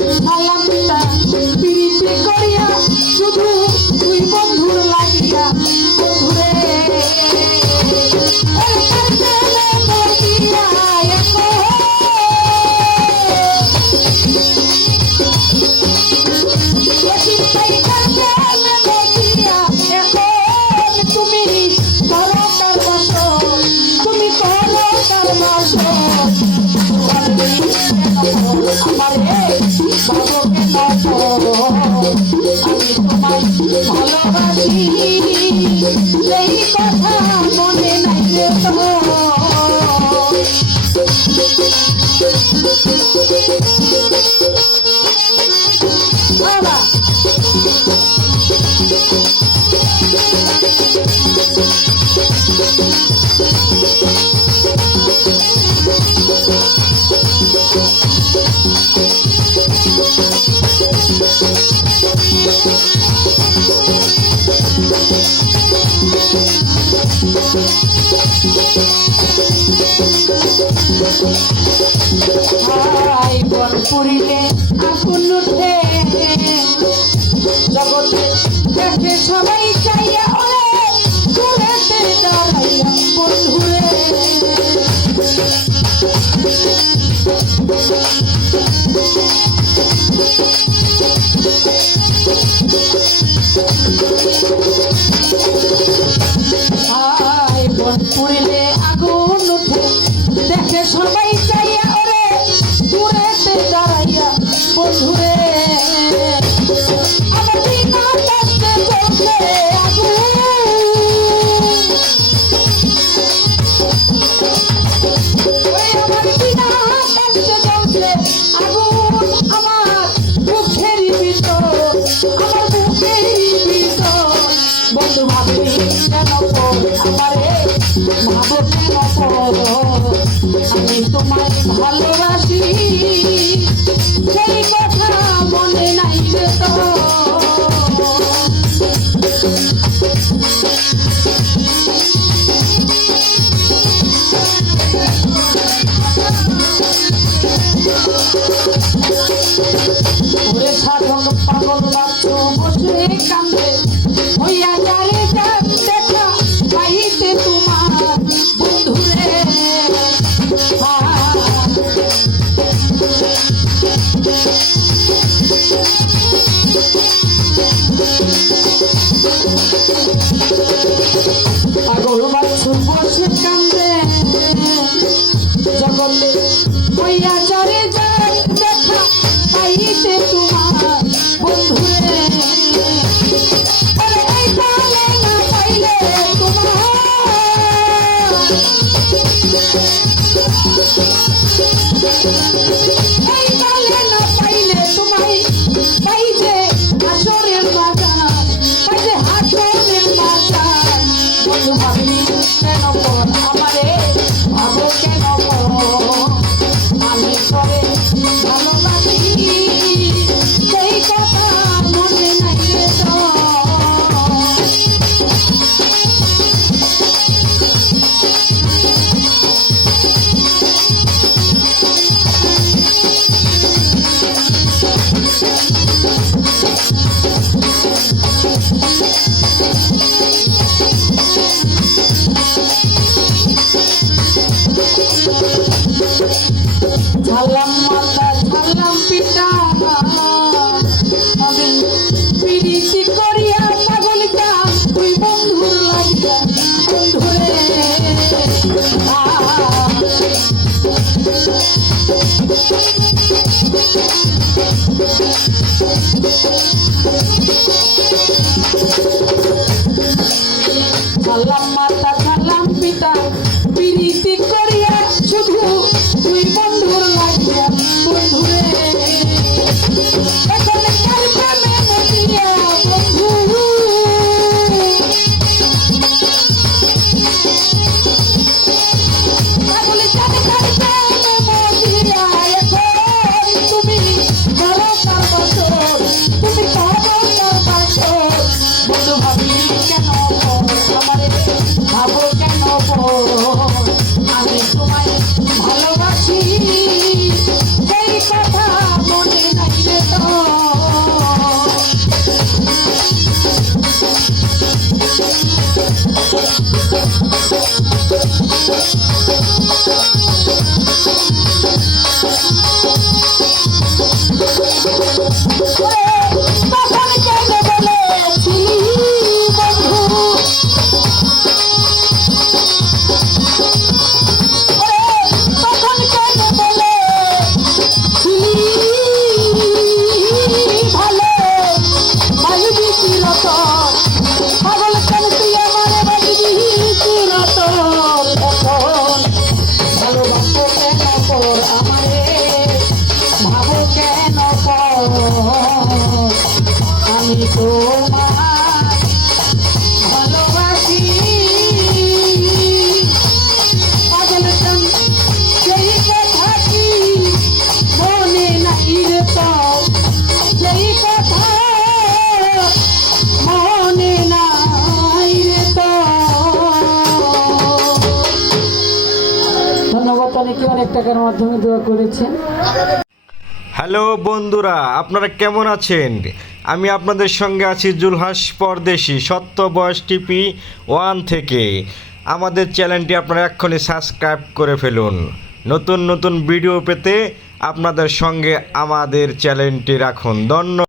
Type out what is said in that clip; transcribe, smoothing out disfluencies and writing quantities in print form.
সালামটা পিরিতি করিয়া শুধু তুই বন্ধুর লাগিয়া বন্ধুরে ভালোবাসি সেই কথা মনে নাই রে তো বাবা হাই বন পুরিলে আগুন উঠে জগতে দেখে সবাই চাইয়া ওরে দূরেতে দাঁড়াইয়া বন্ধুরে হাই বন পুরিলে আগুন উঠে দেখে সবাই চাইয়া ওরে দূরেতে দাঁড়াইয়া বন্ধুরে আমার বিনা কষ্টে জ্বলছে আগুন আমার বিনা কষ্টে জ্বলছে আগুন আমার মুখেরই ভিতর আমার মুখেরই ভিতর বন্ধু ভাবলি কেন আমারে ভাবো কেন আমি তোমায় ভালোবাসি সেই কথা মনে নাই রে তো তোমায় ভালোবাসি পাগলতম সেই কথা কি মনে নাই রে তো সেই কথা মনে নাই রে তো ধন্যবাদ অনেকে অনেক টাকার মাধ্যমে দোয়া করেছেন। হ্যালো বন্ধুরা, আপনারা কেমন আছেন? আমি আপনাদের সঙ্গে আছি জুলহাস পরদেশি, সত্য বয়স টিপি 1 থেকে। আমাদের চ্যানেলটি আপনারা এক্ষুনি সাবস্ক্রাইব করে ফেলুন। নতুন নতুন ভিডিও পেতে আপনাদের সঙ্গে আমাদের চ্যানেলটি রাখুন। ধন্যবাদ।